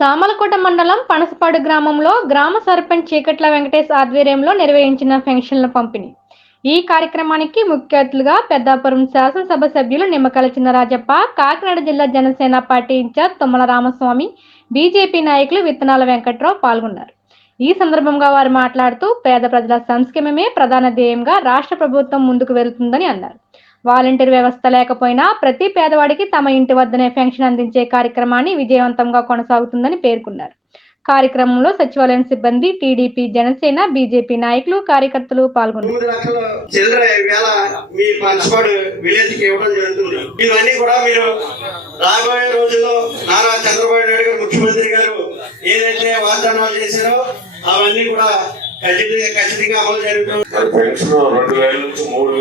సామలకోట మండలం పనసపాడు గ్రామంలో గ్రామ సర్పంచ్ చీకట్ల వెంకటేష్ ఆధ్వర్యంలో నిర్వహించిన పెన్షన్ల పంపిణీ. ఈ కార్యక్రమానికి ముఖ్య అతిథులుగా పెద్దాపురం శాసనసభ సభ్యులు నిమ్మకల చిన్నరాజప్ప కాకినాడ జిల్లా Janasena party incharge Tummala Ramaswamy BJP నాయకులు విత్తనాల వెంకట్రావు పాల్గొన్నారు. ఈ సందర్భంగా వారు మాట్లాడుతూ పేద ప్రజల సంక్షేమమే ప్రధాన ధ్యేయంగా రాష్ట్ర ప్రభుత్వం ముందుకు వెళ్తుందని అన్నారు. వాలంటీర్ వ్యవస్థ లేకపోయినా ప్రతి పేదవాడికి తమ ఇంటి వద్దనే పెన్షన్ అందించే కార్యక్రమాన్ని విజయవంతంగా కొనసాగుతుందని పేర్కొన్నారు. కార్యక్రమంలో సచివాలయం సిబ్బంది టీడీపీ జనసేన బీజేపీ నాయకులు కార్యకర్తలు పాల్గొన్నారు. తొమ్మిది లక్షల చిల్లర వేల మీ పంచపాడు విలేజ్కి ఇవ్వడం జరుగుతుంది. ఇవన్నీ కూడా మీరు రాబోయే రోజుల్లో నారా చంద్రబాబు నాయుడు గారు ముఖ్యమంత్రి గారు ఏదైతే వాగ్దానాలు చేశారో అవన్నీ కూడా ఖచ్చితంగా ఖచ్చితంగా అమలు జరుగుతుంది. పెన్షన్ రెండు వేల నుంచి మూడు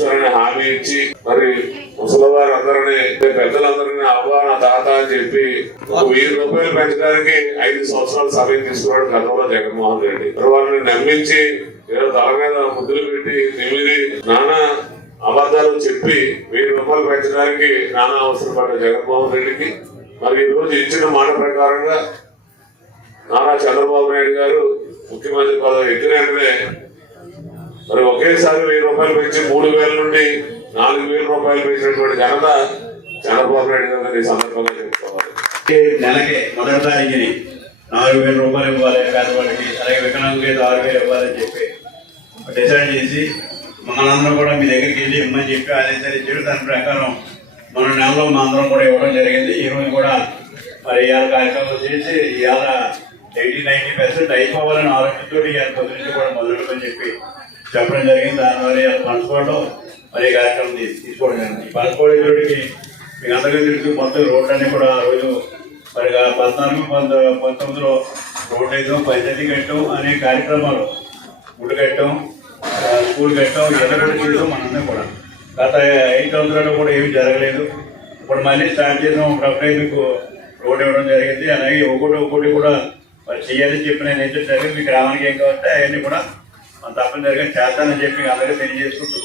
వేలు హామీ ఇచ్చి మరి ముసలివారు అందరినీ పెద్దలందరినీ అవ్వాన తాత అని చెప్పి ఒక వెయ్యి రూపాయలు పెంచడానికి ఐదు సంవత్సరాలు సమయం తీసుకున్నాడు కర్నూలు జగన్మోహన్ రెడ్డి. వారిని నమ్మించి ఏదో తల మీద ముద్దులు పెట్టి నిమిది నానా అబద్ధాలు చెప్పి వెయ్యి రూపాయలు పెంచడానికి నానా అవసరం పడ్డ జగన్మోహన్ రెడ్డికి. మరి ఈ రోజు ఇచ్చిన మాట ప్రకారంగా నారా చంద్రబాబు నాయుడు గారు ముఖ్యమంత్రి పదవి ఎక్కిన వెంటనే మరి ఒకేసారి వెయ్యి రూపాయలు పెంచి మూడు వేల నుండి నాలుగు వేల రూపాయలు పెంచినటువంటి ఘనత చంద్రబాబు నాయుడు గారు ఈ సందర్భంగా చెప్పుకోవాలి. నెలకి మొదటి నాలుగు వేల రూపాయలు ఇవ్వాలి పేదవాళ్ళకి అలాగే వికలాంగులు అయితే ఆరు వేలు ఇవ్వాలని చెప్పి డిసైడ్ చేసి మనందరం కూడా మీ దగ్గరికి వెళ్ళి ఇమ్మని చెప్పి ఆదేశాలు దాని ప్రకారం మన నెలలో మా అందరం కూడా ఇవ్వడం జరిగింది. ఈ రోజు కూడా మరి ఇవాళ కార్యక్రమం చేసి ఇవాళ ఎయిటీ నైన్టీ పర్సెంట్ అయిపోవాలని ఆలోచనతో ఇవాళ పొద్దు నుంచి కూడా మొదలుపెట్టని చెప్పి చెప్పడం జరిగింది. దానివల్ల పంచుకోవడం మరి కార్యక్రమం తీసుకోవడం జరిగింది. ఈ పంచుకోవడానికి మీకు అందరికీ తెలుసు మొత్తం రోడ్లన్నీ కూడా ఆ రోజు మరి ఆ పద్నాలుగు పంతొమ్మిదిలో రోడ్లు వేయడం పంచాయతీ కట్టడం అనే కార్యక్రమాలు గుడి కట్టడం స్కూల్ కట్టడం ఇవన్నీ కూడా చేసాం మనందరం కూడా. గత ఐదు సంవత్సరాలు కూడా ఏమీ జరగలేదు. ఇప్పుడు మళ్ళీ స్టార్ట్ చేసాం. ఇప్పుడప్పుడే మీకు రోడ్ ఇవ్వడం జరిగింది. అలాగే ఒకటి ఒకటి కూడా మరి చేయాలని చెప్పి నేను ఏం చేశాను మీ గ్రామానికి ఏం కావాలంటే అవన్నీ కూడా మనం తప్పనిసరిగా చేస్తానని చెప్పి అందరికీ తెలియజేసుకుంటూ